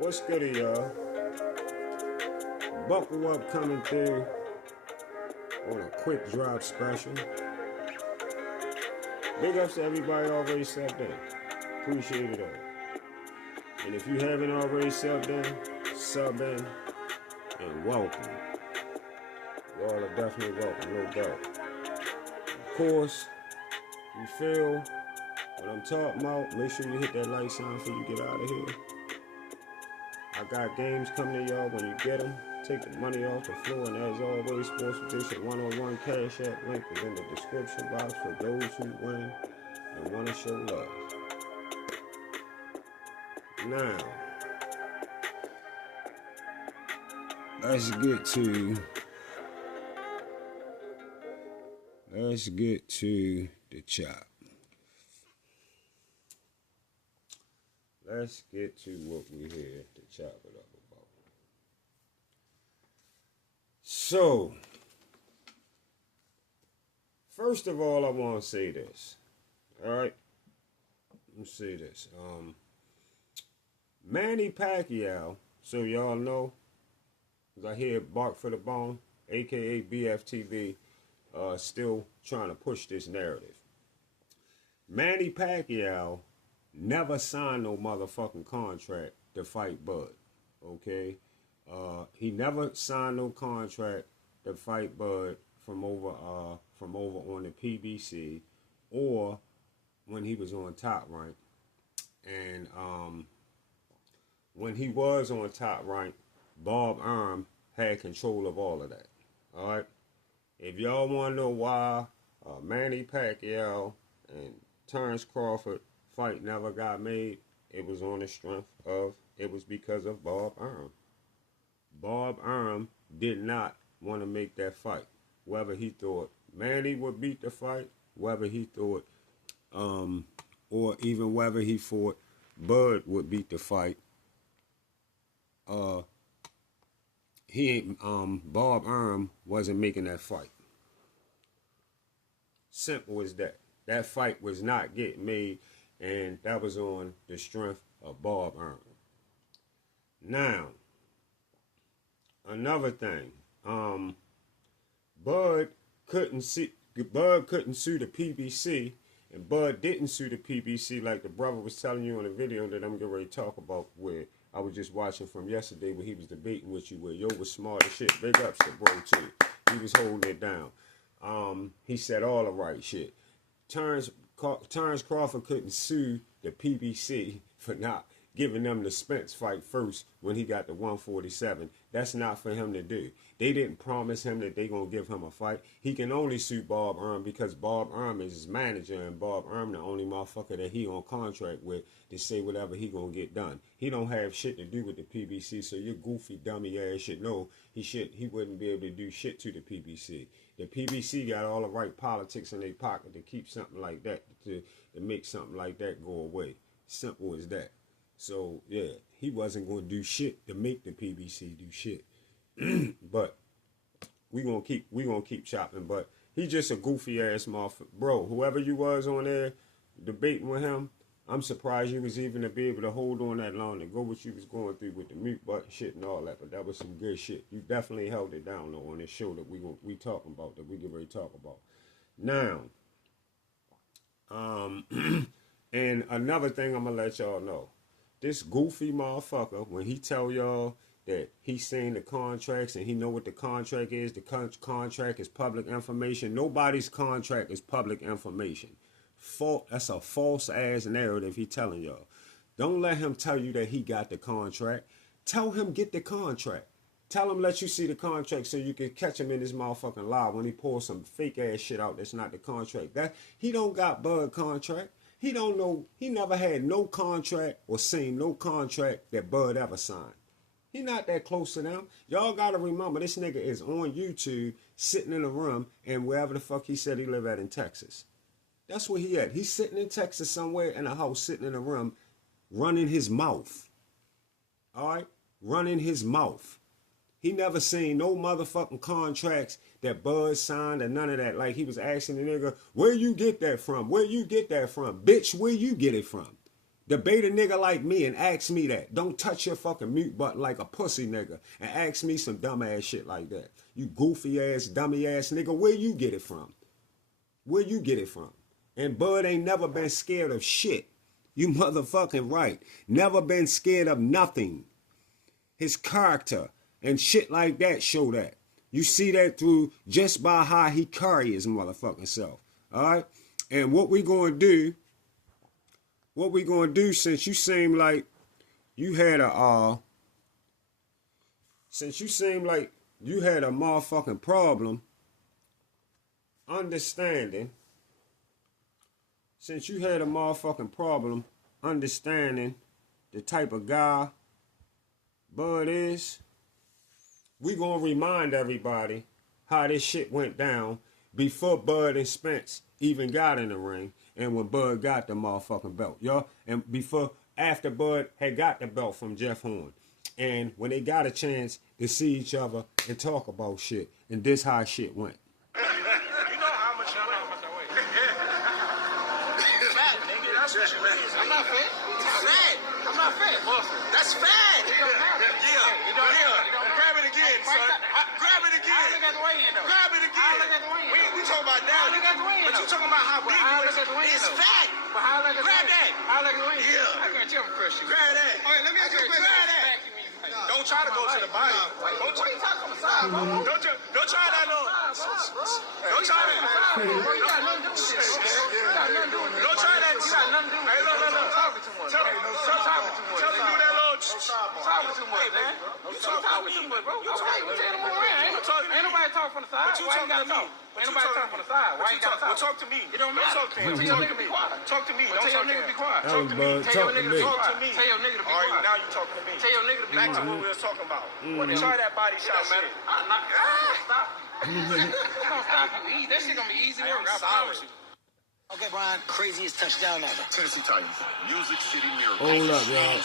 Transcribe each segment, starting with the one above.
What's good, y'all? Buckle up, coming through on a quick drop special. Big ups to everybody already subbed in. Appreciate it all. And if you haven't already subbed in, sub in and welcome. Y'all are definitely welcome, no doubt. Of course, you feel what I'm talking about, make sure you hit that like sign before you get out of here. I got games coming to y'all when you get them. Take the money off the floor, and as always, Sports Edition 101 Cash App link is in the description box for those who win and want to show love. Now, let's get to the chop. Let's get to what we're here to chop it up about. So, first of all, I want to say this. All right? Let me say this. Manny Pacquiao, so y'all know, because I hear Bark for the Bone, a.k.a. BFTV, still trying to push this narrative. Manny Pacquiao never signed no motherfucking contract to fight Bud, okay? He never signed no contract to fight Bud from over on the PBC or when he was on Top Rank. And when he was on Top Rank, Bob Arum had control of all of that. All right. If y'all want to know why Manny Pacquiao and Terrence Crawford fight never got made, it was on the strength of, it was because of Bob Arum. Bob Arum did not want to make that fight. Whether he thought Manny would beat the fight, whether he thought, or even whether he thought Bud would beat the fight, Bob Arum wasn't making that fight. Simple as that. That fight was not getting made, and that was on the strength of Bob Arum. Now, another thing, Bud couldn't sue the PBC, and Bud didn't sue the PBC like the brother was telling you on the video that I'm getting ready to talk about, where I was just watching from yesterday where he was debating with you, where yo was smart as shit. Big ups to bro too. He was holding it down. He said all the right shit. Terrence Crawford couldn't sue the PBC for not giving them the Spence fight first when he got the 147. That's not for him to do. They didn't promise him that they gonna give him a fight. He can only sue Bob Arum because Bob Arum is his manager, and Bob Arum the only motherfucker that he on contract with to say whatever he gonna get done. He don't have shit to do with the PBC, so your goofy dummy ass should know he wouldn't be able to do shit to the PBC. The PBC got all the right politics in their pocket to keep something like that, to make something like that go away. Simple as that. So yeah, he wasn't going to do shit to make the PBC do shit. But we gonna keep chopping. But he just a goofy ass motherfucker, bro. Whoever you was on there debating with him, I'm surprised you was even to be able to hold on that long and go what you was going through with the mute button shit and all that. But that was some good shit. You definitely held it down though on this show that we talking about, that we get ready to talk about now. And another thing I'm gonna let y'all know. This goofy motherfucker, when he tell y'all that he's seen the contracts and he know what the contract is, the contract is public information. Nobody's contract is public information. That's a false ass narrative he telling y'all. Don't let him tell you that he got the contract. Tell him get the contract. Tell him let you see the contract so you can catch him in this motherfucking lie when he pulls some fake ass shit out that's not the contract. That he don't got Bud contract. He don't know, he never had no contract or seen no contract that Bud ever signed. He not that close to them. Y'all gotta remember, this nigga is on YouTube, sitting in a room, and wherever the fuck he said he live at in Texas. That's where he at. He's sitting in Texas somewhere in a house, sitting in a room, running his mouth. All right? Running his mouth. He never seen no motherfucking contracts that Bud signed or none of that. Like he was asking the nigga, where you get that from? Where you get that from? Bitch, where you get it from? Debate a nigga like me and ask me that. Don't touch your fucking mute button like a pussy nigga and ask me some dumb ass shit like that. You goofy ass, dummy ass nigga, where you get it from? Where you get it from? And Bud ain't never been scared of shit. You motherfucking right. Never been scared of nothing. His character and shit like that show that. You see that through just by how he carry his motherfucking self. Alright? And what we gonna do, since you seem like you had a motherfucking problem understanding the type of guy Bud is, we gonna remind everybody how this shit went down before Bud and Spence even got in the ring and when Bud got the motherfucking belt, y'all. And after Bud had got the belt from Jeff Horn. And when they got a chance to see each other and talk about shit. And this how shit went. You know how much I weigh. Fat, nigga. That's what you mean. I'm not fat. Fat. I'm not fat. That's fat. It don't matter. Yeah. It don't matter. Grab it again, son. Grab it again. I look at the weigh-in, though. Grab it again. I look at the weigh-in. We talking about now. I look at the weigh-in, but you talking about how big it is. It's fat. But how look at the weigh-in? Grab that. I look at the weigh-in. Yeah. I can tell him crush you. Grab that. All right, let me ask you a question. Grab that. Don't try to go to the body. Don't try to talk on the side, bro. Don't try that, no. Don't try that. Bro, you got nothing to do with this. Don't try that. You got nothing to do with this. Hey, look. Talking too much. Tell me do that little. Talking too much, man. You talking too much, bro. Okay, we tell them over here. Ain't nobody talking from the side. Why you gotta talk? Ain't nobody talking from the side. Why you gotta talk? Well, talk to me. It don't matter. Tell your nigga to be quiet. Talk to me. Don't tell your nigga to be quiet. Talk to me. Tell your nigga to be quiet. Tell your nigga to be quiet. All right, now you talking to me. Tell your nigga to be quiet. Back to what we was talking about. Try that body shot shit. Stop. I'm gonna stop you. That shit gonna be easy work. I promise you. Okay, Brian, craziest touchdown ever. Tennessee Titans. Music City Miracle. Hold up, y'all.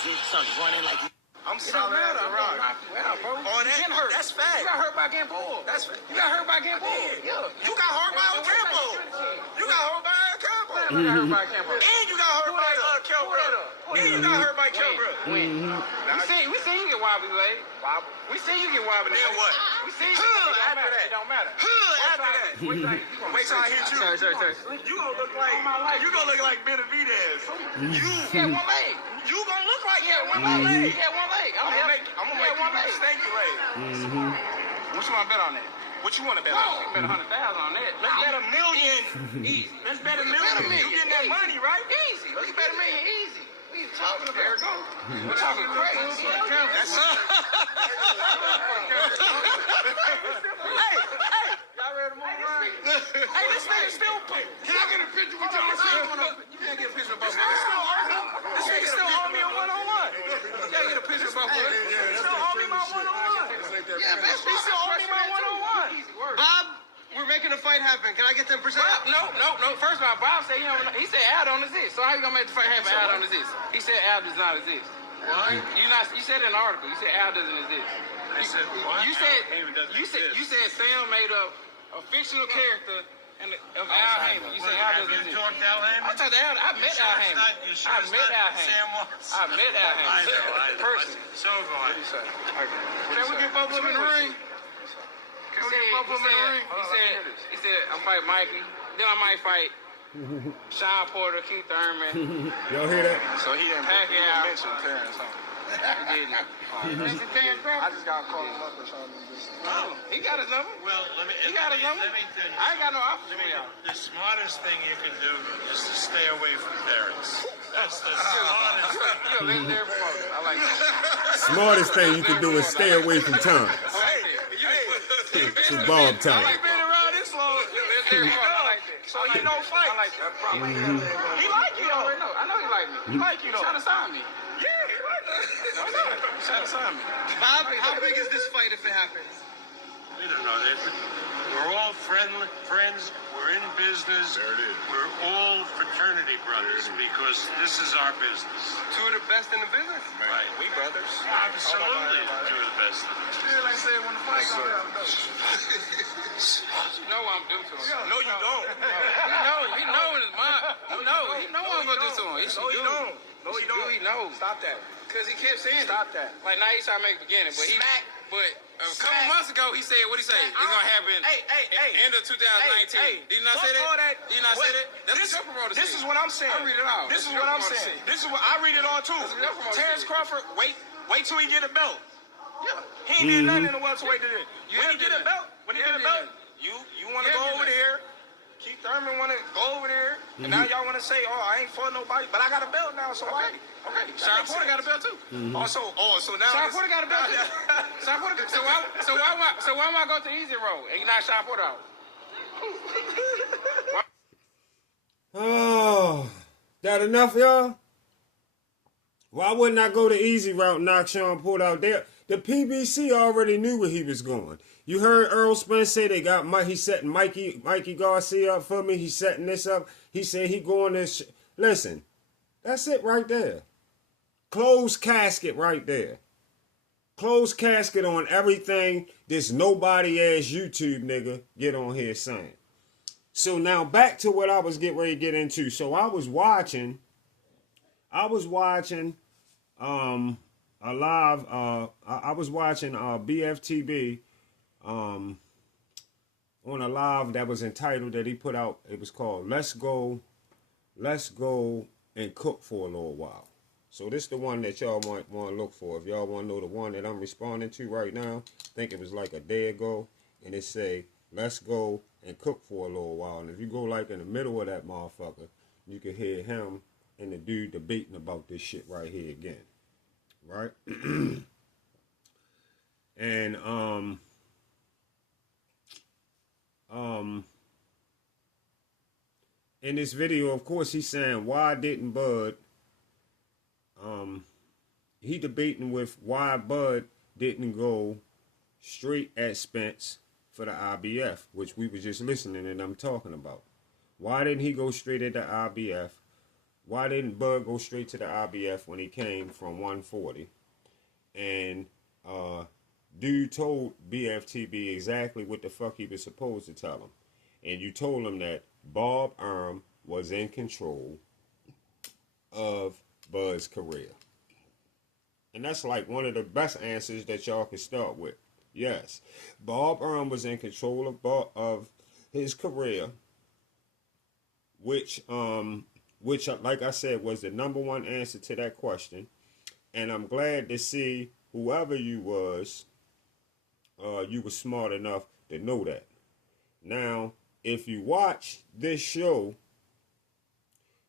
Running like I'm solid as a rock. Bro. Oh, that's fat. You got hurt by getting pulled. That's fat. You got hurt by getting pulled. Yeah. You got hurt by a Campo. You got hurt by a Campo. And you got hurt by Kelbrook. And you got hurt by Kelbrook. We seen you get wobbly, leg. We seen you get wobbly. Then what? We seen you after that. It don't matter. After that. Wait till I hit you. Sorry. You gonna look like Benavidez. You got one leg. You gonna look like one leg. You got one leg. I'm gonna make you stake your leg. What you wanna bet on that? What you wanna bet on? Bet 100,000 on that. Let's bet $1 million. Easy. Let's bet $1 million. You getting that money, right? Easy. Let's bet $1 million. Easy. What are you talking about? There it goes. We're talking crazy. That's Hey. Y'all ready to move around? Hey, this nigga still put. Can I get a picture with y'all? You can't get a picture of both of us. This nigga still owe me a one-on-one. You can't get a picture of both of us. He still owe me my one-on-one. Yeah, he still owe me my one-on-one. Bob, we're making a fight happen. Can I get 10%? No. First of all, Bob said he said Al don't exist. So how you gonna make the fight happen? Al don't exist. He said Al does not exist. What? You said in the article. You said Al doesn't exist. You said Sam made up a fictional character of Al Heyman. You said Al doesn't exist. Talked to Al Heyman? I talked to Al. I met Al Heyman. I met Al Heyman. Person. So going. Can we get both of them in the ring? He said I might Mikey. Then I might fight Sean Porter, Keith Thurman. Y'all hear that? So he didn't mention Terrence, huh? He didn't. I just got to call him up or something. He got his number. Well, let me tell you. I ain't got no option. The smartest thing you can do is to stay away from Terrence. That's the smartest thing. You're a legendary promoter. I like that. Smartest thing you can do is stay away from Tom. To Bob time. I like being around this long. So he don't fight. I like that. He like you though. I know he like me. He like you though. He's trying to sign me. Yeah, he like me. Why not? He's trying to sign me. Bob, how big is this fight if it happens? We don't know. We're all friends. We're We're in business. There it is. We're all fraternity brothers because this is our business. Two of the best in the business. Man, Right. we brothers. Absolutely, two of the best. Yeah, like I said, when the fight goes down, you know what I'm doing to him. No, you don't. He know in his mind. He know what I'm gonna do to him. No, you don't. No, you don't. He knows. Stop that. Cause he kept saying Stop that. Like now he's trying to make a beginning, but a couple months ago he said what he say? It's gonna happen. End of 2019. Did you not say that? Did you not say that? That's what your promoter said. This is what I'm saying. I read it all. This is what I'm saying. This is what I read it all too. That's what your promoter Terrence said. Crawford, wait till he get a belt. Yeah. He ain't did nothing in the welterweight today. You When he have get a did belt, you want to You go have over did there. Keith Thurman want to go over there, and now y'all want to say, "Oh, I ain't fought nobody," but I got a belt now, so Okay. Sean Porter got a belt too. Also, so now Sean Porter got a belt too. Sean Porter. So why am I go to the easy road and knock Sean Porter out? Oh, that enough, y'all? Why wouldn't I go the easy route and knock Sean Porter out there? The PBC already knew where he was going. You heard Earl Spence say they got Mike. He's setting Mikey Garcia up for me. He's setting this up. He said he going this. Listen, that's it right there. Closed casket right there. Closed casket on everything this nobody ass YouTube nigga get on here saying. So now back to what I was getting ready to get into. So I was watching a live I was watching BFTB on a live that was entitled that he put out. It was called Let's Go and Cook for a Little While. So this is the one that y'all might want to look for. If y'all want to know the one that I'm responding to right now, I think it was like a day ago, and it say let's go and cook for a little while. And if you go like in the middle of that motherfucker, you can hear him and the dude debating about this shit right here again. Right? And in this video, of course, he's saying why didn't Bud he debating with why Bud didn't go straight at Spence for the IBF, which we were just listening and I'm talking about. Why didn't he go straight at the IBF? Why didn't Bud go straight to the IBF when he came from 140? And dude told BFTB exactly what the fuck he was supposed to tell him. And you told him that Bob Arum was in control of Bud's career. And that's like one of the best answers that y'all can start with. Yes, Bob Arum was in control of his career, which like I said was the number one answer to that question. And I'm glad to see whoever you were smart enough to know that. Now, if you watch this show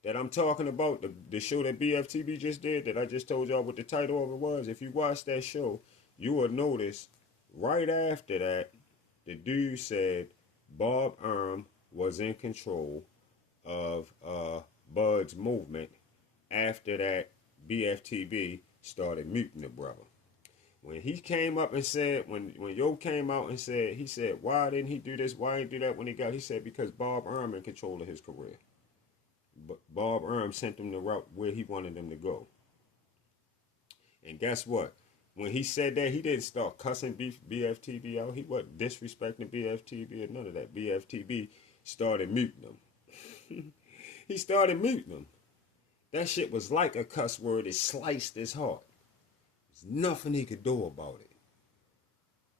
that I'm talking about, the show that BFTB just did, that I just told y'all what the title of it was, if you watch that show, you will notice right after that, the dude said Bob Arum was in control of Bud's movement after that BFTB started muting the brother. When he came up and said, when Yo came out and said, he said, why didn't he do this? Why didn't he do that when he got? He said, because Bob Arum in control of his career. But Bob Arum sent him the route where he wanted him to go. And guess what? When he said that, he didn't start cussing BFTB out. He wasn't disrespecting BFTB or none of that. BFTB started muting him. He started muting him. That shit was like a cuss word. It sliced his heart. There's nothing he could do about it.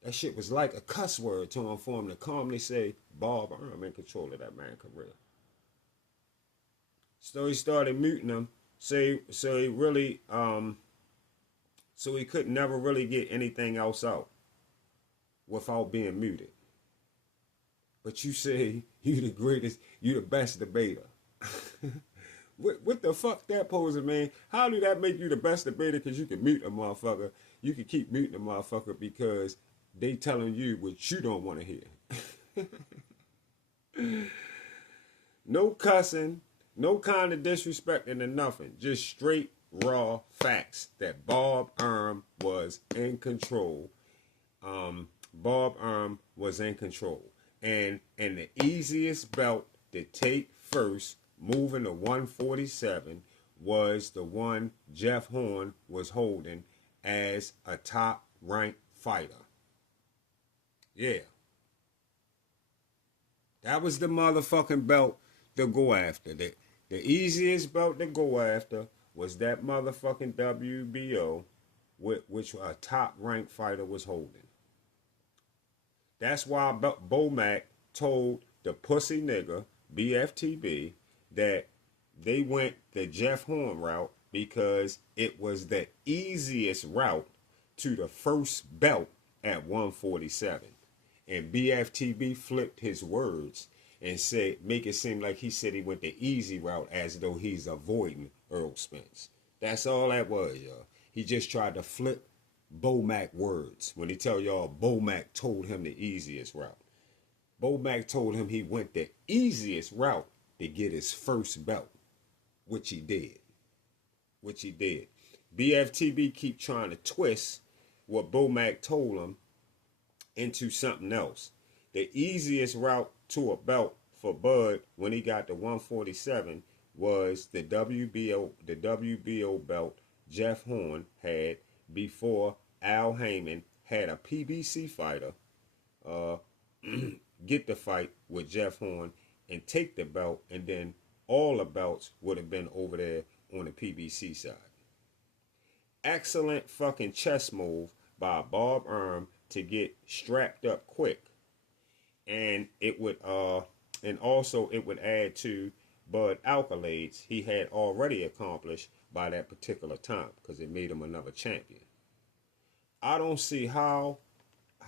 That shit was like a cuss word to him for him to calmly say, Bob Arum in control of that man's career. So he started muting him. So he really, so he could never really get anything else out without being muted. But you say you the greatest, you the best debater. What the fuck that posing, man? How do that make you the best debater? Because you can mute a motherfucker. You can keep muting a motherfucker because they telling you what you don't want to hear. No cussing, no kind of disrespecting or nothing. Just straight, raw facts that Bob Arum was in control. Bob Arum was in control. And the easiest belt to take first, moving to 147, was the one Jeff Horn was holding as a top-ranked fighter. Yeah. That was the motherfucking belt to go after. The easiest belt to go after was that motherfucking WBO, which a top-ranked fighter was holding. That's why Bomac told the pussy nigga, BFTB, that they went the Jeff Horn route because it was the easiest route to the first belt at 147. And BFTB flipped his words and said, make it seem like he said he went the easy route as though he's avoiding Earl Spence. That's all that was, y'all. He just tried to flip Bomac words when he tell y'all Bomac told him the easiest route. Bomac told him he went the easiest route to get his first belt, which he did. BFTB keep trying to twist what Bomac told him into something else. The easiest route to a belt for Bud when he got to 147 was the WBO belt Jeff Horn had before Al Heyman had a PBC fighter get the fight with Jeff Horn and take the belt, and then all the belts would have been over there on the PBC side. Excellent fucking chess move by Bob Arum to get strapped up quick, and it would also add to Bud accolades he had already accomplished by that particular time, because it made him another champion. I don't see how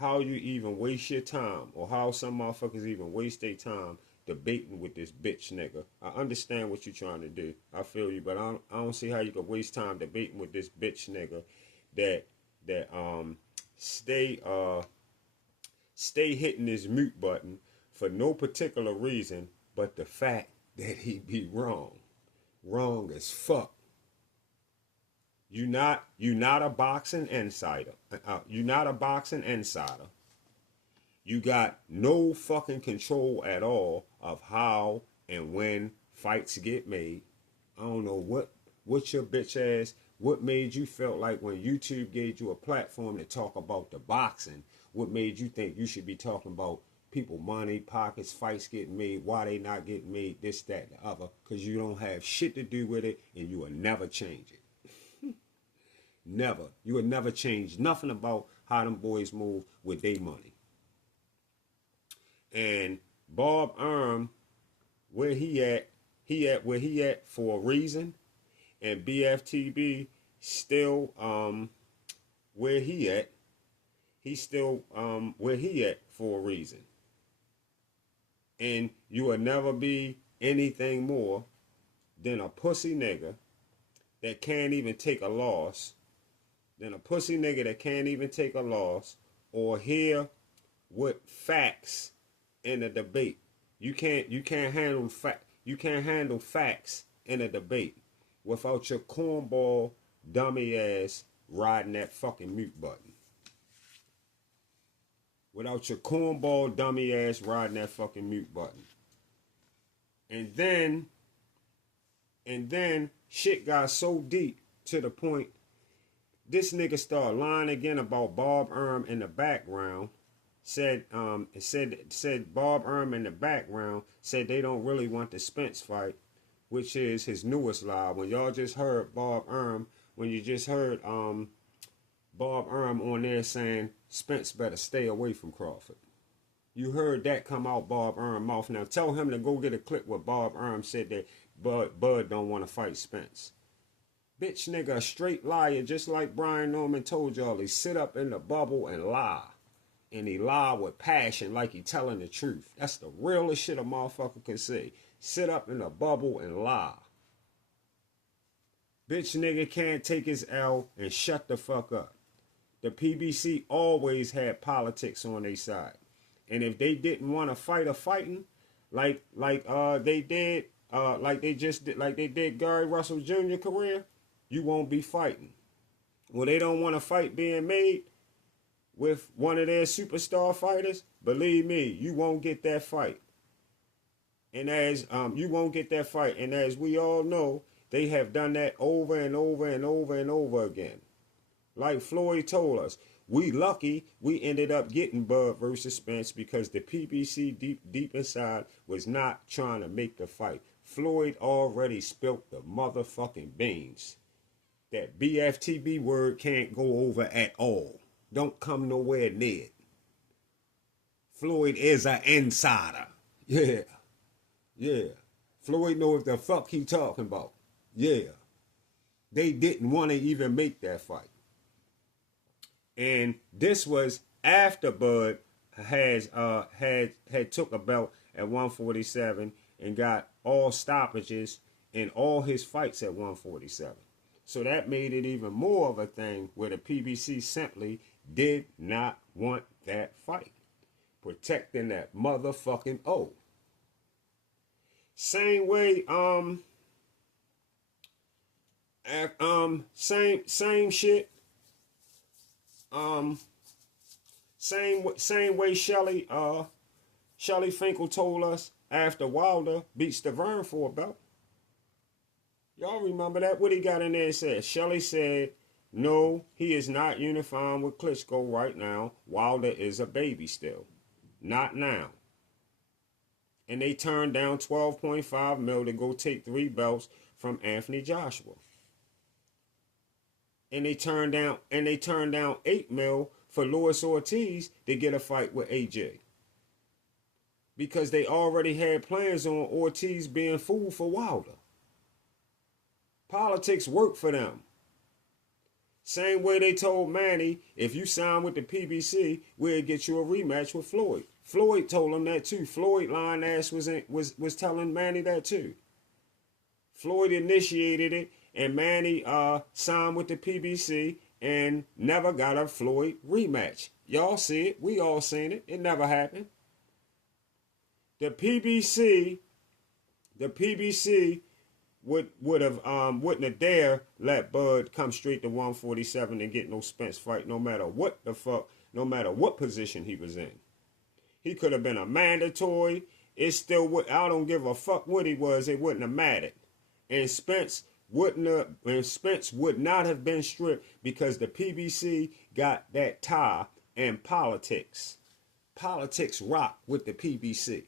you even waste your time, or how some motherfuckers even waste their time debating with this bitch nigga. I understand what you're trying to do. I feel you, but I don't see how you can waste time debating with this bitch nigga that stay hitting his mute button for no particular reason but the fact that he be wrong as fuck. You're not a boxing insider. You're not a boxing insider. You got no fucking control at all of how and when fights get made. I don't know what your bitch ass, what made you felt like when YouTube gave you a platform to talk about the boxing, what made you think you should be talking about people money, pockets, fights getting made, why they not getting made, this, that, and the other, because you don't have shit to do with it and you will never change it. Never. You would never change nothing about how them boys move with their money. And Bob Arum, where he at where he at for a reason. And BFTB still where he at. He's still where he at for a reason. And you will never be anything more than a pussy nigga that can't even take a loss. Or hear what facts in a debate. You can't handle facts in a debate without your cornball dummy ass riding that fucking mute button. Without your cornball dummy ass riding that fucking mute button. And then shit got so deep to the point this nigga started lying again about Bob Arum in the background. Said Bob Arum in the background said they don't really want the Spence fight, which is his newest lie. When y'all just heard Bob Arum, Bob Arum on there saying Spence better stay away from Crawford. You heard that come out Bob Arum mouth. Now tell him to go get a clip where Bob Arum said that Bud don't want to fight Spence. Bitch nigga, a straight liar, just like Brian Norman told y'all. He sit up in the bubble and lie. And he lie with passion like he telling the truth. That's the realest shit a motherfucker can say. Sit up in the bubble and lie. Bitch nigga can't take his L and shut the fuck up. The PBC always had politics on their side. And if they didn't want to fight a fighting, like they did Gary Russell Jr. career, you won't be fighting. Well, they don't want a fight being made. with one of their superstar fighters, believe me, you won't get that fight. And as you won't get that fight. And as we all know, they have done that over and over and over and over again. Like Floyd told us, we lucky we ended up getting Bud versus Spence because the PBC deep inside was not trying to make the fight. Floyd already spilt the motherfucking beans. That BFTB word can't go over at all. Don't come nowhere near it. Floyd is an insider. Yeah. Yeah. Floyd know what the fuck he talking about. Yeah. They didn't want to even make that fight. And this was after Bud had took a belt at 147 and got all stoppages in all his fights at 147. So that made it even more of a thing where the PBC simply did not want that fight. Protecting that motherfucking O. Same way, same shit. Same way Shelly Finkel told us after Wilder beat Stavern for a belt. Y'all remember that? What he got in there and said? Shelly said, no, he is not unifying with Klitschko right now. Wilder is a baby still. Not now. And they turned down $12.5 million to go take 3 belts from Anthony Joshua. And they turned down $8 million for Luis Ortiz to get a fight with AJ. Because they already had plans on Ortiz being fooled for Wilder. Politics work for them. Same way they told Manny, if you sign with the PBC, we'll get you a rematch with Floyd. Floyd told him that too. Floyd lying ass was telling Manny that too. Floyd initiated it, and Manny signed with the PBC and never got a Floyd rematch. Y'all see it. We all seen it. It never happened. The PBC wouldn't have dare let Bud come straight to 147 and get no Spence fight, no matter what the fuck, no matter what position he was in. He could have been a mandatory. It still would. I don't give a fuck what he was. It wouldn't have mattered. And Spence would not have been stripped because the PBC got that tie and politics. Politics rock with the PBC.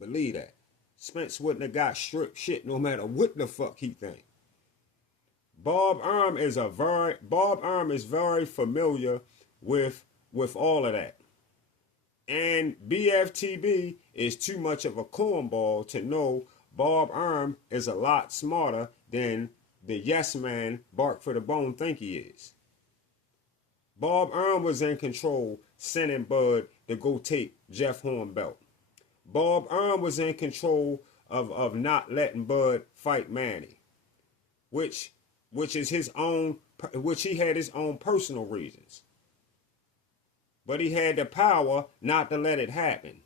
Believe that. Spence wouldn't have got stripped shit no matter what the fuck he think. Bob Arm is very familiar with all of that. And BFTB is too much of a cornball to know Bob Arm is a lot smarter than the yes man Bark for the Bone think he is. Bob Arm was in control, sending Bud to go take Jeff Horn belt. Bob Arm was in control of not letting Bud fight Manny, which is his own, which he had his own personal reasons. But he had the power not to let it happen.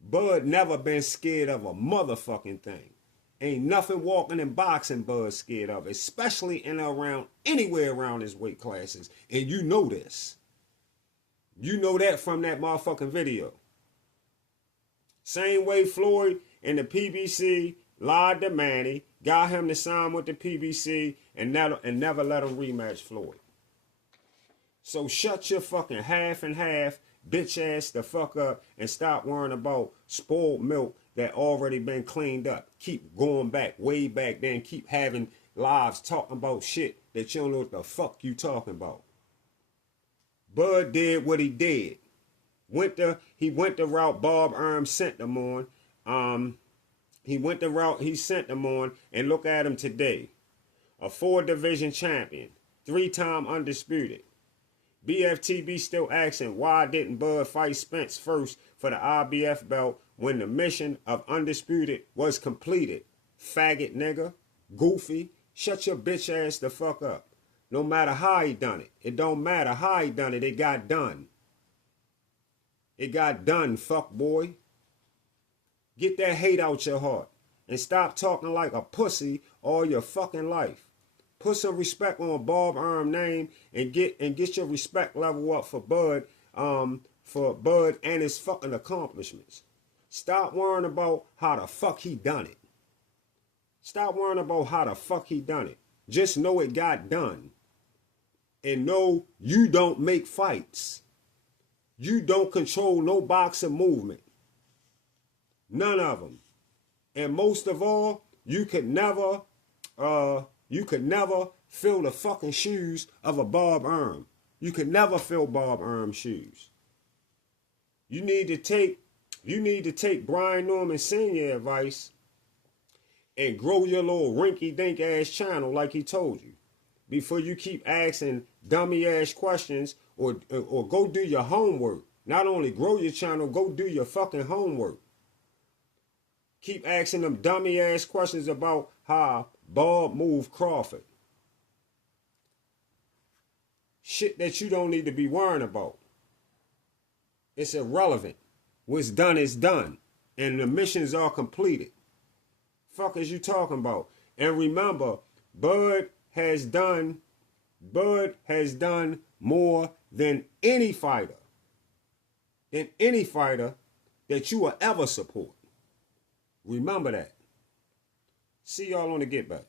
Bud never been scared of a motherfucking thing. Ain't nothing walking in boxing Bud scared of, especially in around anywhere around his weight classes. And you know this. You know that from that motherfucking video. Same way Floyd and the PBC lied to Manny, got him to sign with the PBC, and never let him rematch Floyd. So shut your fucking half and half bitch ass the fuck up and stop worrying about spoiled milk that already been cleaned up. Keep going back, way back then. Keep having lives talking about shit that you don't know what the fuck you talking about. Bud did what he did. He went the route Bob Arm sent them on. He went the route he sent them on, and look at him today. A 4-division champion, 3-time undisputed. BFTB still asking why didn't Bud fight Spence first for the IBF belt when the mission of undisputed was completed. Faggot nigga, goofy, shut your bitch ass the fuck up. No matter how he done it. It don't matter how he done it, it got done. It got done, fuck boy. Get that hate out your heart and stop talking like a pussy all your fucking life. Put some respect on Bob Arm name and get your respect level up for Bud for Bud and his fucking accomplishments. Stop worrying about how the fuck he done it. Stop worrying about how the fuck he done it. Just know it got done. And know you don't make fights. You don't control no boxing movement. None of them. And most of all, you could never fill the fucking shoes of a Bob Erm. You could never fill Bob Erm's shoes. You need to take Brian Norman Sr. advice and grow your little rinky-dink ass channel like he told you. Before you keep asking dummy ass questions or go do your homework. Not only grow your channel, go do your fucking homework. Keep asking them dummy ass questions about how Bob moved Crawford. Shit that you don't need to be worrying about. It's irrelevant. What's done is done. And the missions are completed. Fuck is you talking about? And remember, Bud has done more than any fighter. That you will ever support. Remember that. See y'all on the Get Back.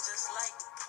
Just like